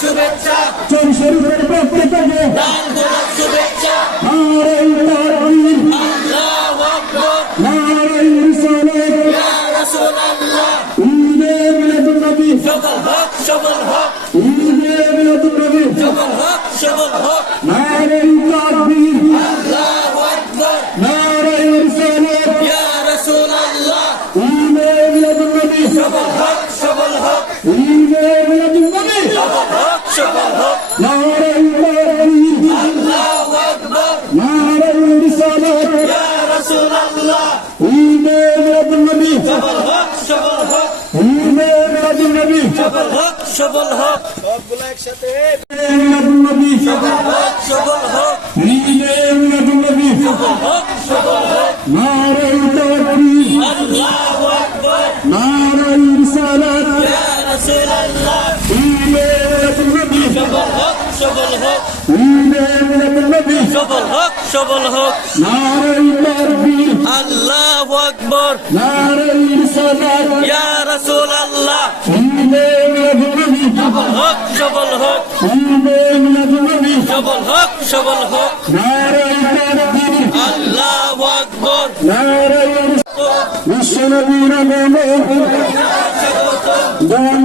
শুভেচ্ছা। চর পক্ষ থেকে শুভেচ্ছা নারায়ণ সবল হোক সবল হোক। সবল হোক সবল হোক। নারায়ণ তকবীর আল্লাহু আকবার। নারায়ণ রিসালাত ইয়া রাসূলুল্লাহ। ঈদে মিলাদুন্নবী সবল হোক। সবল হোক সবল হোক। ঈদে মিলাদুন্নবী হোক। সবল হোক। মিলাদুন্নবী হোক। সবল হোক। নারায়ণ আল্লাহু আকবার। নারায়ণ রিসালাত ইয়া রাসূলুল্লাহ। মিলাদুন্নবী হোক সবল হোক আল্লাহু আকবার ইয়া সবল হোক সবল হোক। সবল হোক সবল হোক। আল্লাহু আকবার। বিশ্বনবীর আগমন দয়াল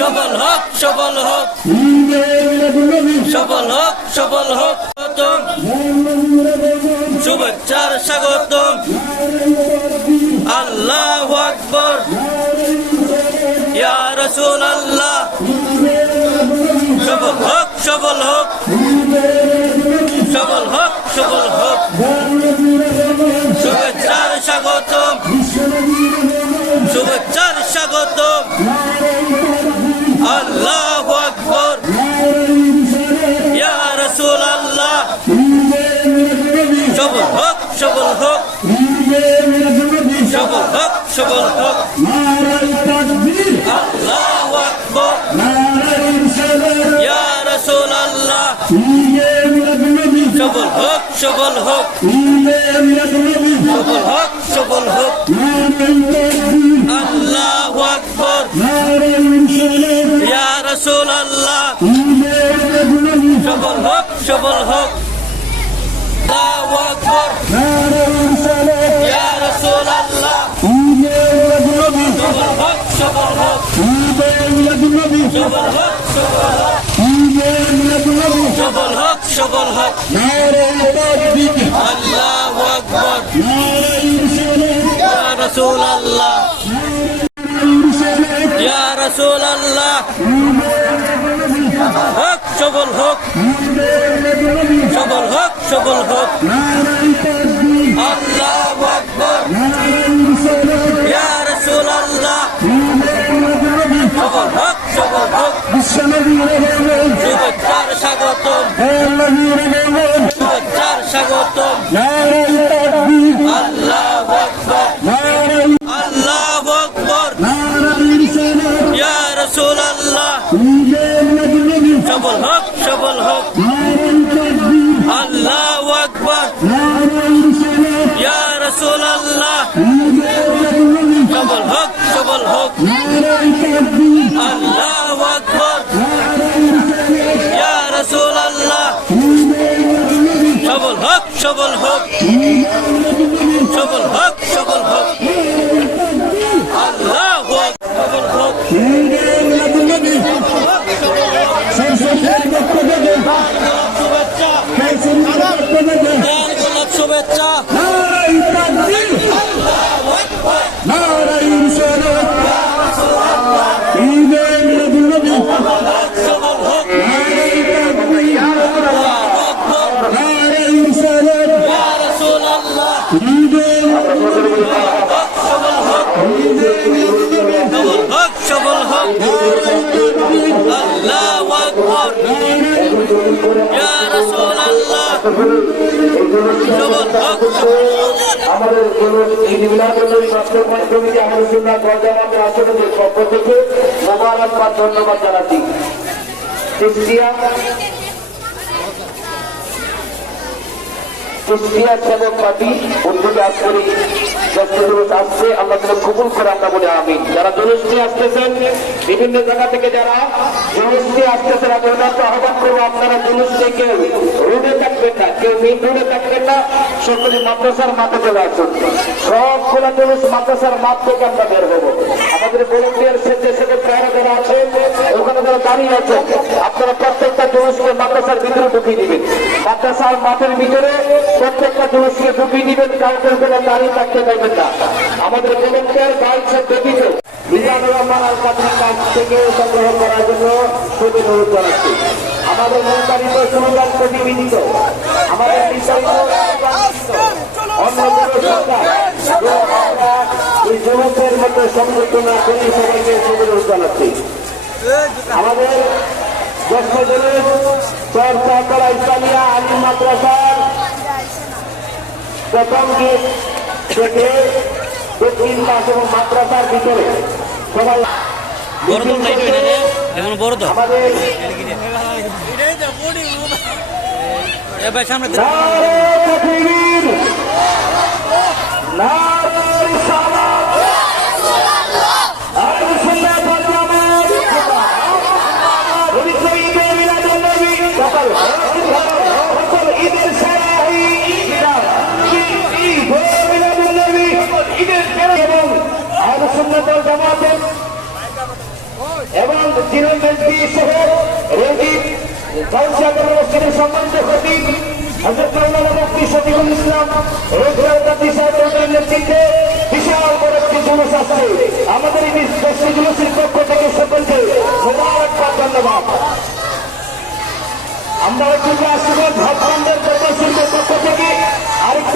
সবল হোক সবল হোক সবল হোক সবল হোক শুভেচ্ছার স্বাগতম আল্লাহু আকবার ইয়া রাসূলুল্লাহ সবল হোক সবল হোক সবল হোক সবল হোক শুভেচ্ছার স্বাগতম। শুভেচ্ছার স্বাগতম। আল্লাহ আকবর। ইয়া রাসূল আল্লাহ সবল হোক সবল হোক। সবল হোক সবল হোক। সবল হোক। সবল হোক সবল হোক। আল্লাহু আকবার। ইয়া রাসূলুল্লাহ। সবল হোক সবল হোক। আল্লাহু আকবার। ইয়া রাসূলুল্লাহ। সবল হোক সবল হোক। সবল হোক সবল হোক। সবল হোক আল্লাহু আকবার। ইয়া রাসূলুল্লাহ। ইয়া রাসূলুল্লাহ। হোক সবল হোক। সবল হোক সবল হোক। আল্লাহু আকবার। ইয়া রাসূলুল্লাহ। সবল হোক সবল হোক। শুভেচ্ছার সবল হোক সবল হোক আল্লাহু আকবার ইয়া রাসূলুল্লাহ সবল হোক সবল হোক শুভেচ্ছা সফল হোক আমাদের কমিটি আমাদের জন্য গজামাতের আসনের পক্ষ থেকে মোবারকবাদ ধন্যবাদ জানাচ্ছি কুষ্টিয়া দিবস আসছে আমরা যেন কবুল করে আমরা আমি যারা আসতেছেন, বিভিন্ন জায়গা থেকে যারা আসতেছেন আহ্বান করব, আপনারা কেউ রোডে থাকবেন না, কেউ মেন রোডে থাকবেন না, সকলে মাদ্রাসার মাঠে চলে আসুন। সবগুলা জলুস মাদ্রাসার মাঠ থেকে আমরা বের হব। আমাদের ভলেন্টিয়ার সেক্রেটারি যারা যারা দাঁড়িয়ে আছেন আপনারা প্রত্যেকটা জলুসকে মাদ্রাসার ভিতরে ঢুকিয়ে দিবেন। মাদ্রাসার মাঠের ভিতরে প্রত্যেকটা জলুসকে ঢুকিয়ে দিবেন, কাউকে দাঁড়িয়ে থাকতে পারবেন না। আমাদের ভলেন্টিয়ার গাইডসের ব্যতীত মিজানুর কাছ থেকে সংগ্রহ করার জন্য খুবই অনুরোধ জানাচ্ছি। আমাদের নির্ধারিত স্লোগান প্রতিবিধিত আমাদের অন্য কোনো সরকার, এই করি সবাইকে অনুরোধ জানাচ্ছি। আমাদের দশজনের চর্চা করা ইসলামিয়া আলিম মাদ্রাসার প্রথম গেট থেকে দক্ষিণ পাশ এবং মাদ্রাসার ভিতরে। সবাই আমাদের সামনে কাউসাগর মসজিদের সম্মানিত খতিব হজরত মাওলানা মুফতি শফিকুল ইসলাম রোজগার সাহেবের নেতৃত্বে বিশাল বড় একটি জুলুস আসছে। আমাদের এই দশটি জুলুসের পক্ষ থেকে আমরা একটু ভাববান্ধের প্রদর্শনের পক্ষ থেকে আরেকটি